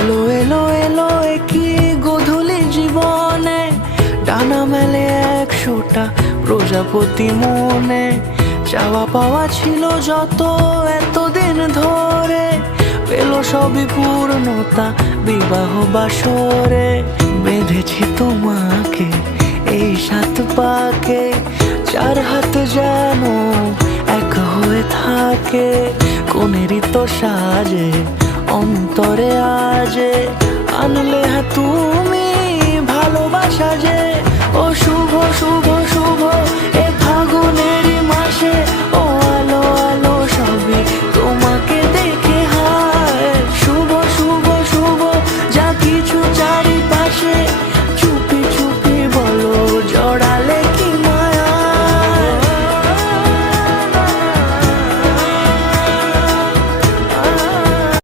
এলো এলো এলো একই গধূলি জীবনে, ডানা মেলে 100টা প্রজাপতি মনে। চাওয়া পাওয়া ছিল যত এতদিন ধরে, পেল সবই পূর্ণতা বিবাহ বাসরে। বেঁধেছি তোমাকে এই 7 পাকে, 4 হাত যেন এক হয়ে থাকে। কোনেরই তো সাজে অন্তরে আজে, আনলে হ্যাঁ তুমি ভালোবাসা যে। ও শুভ শুভ শুভ এ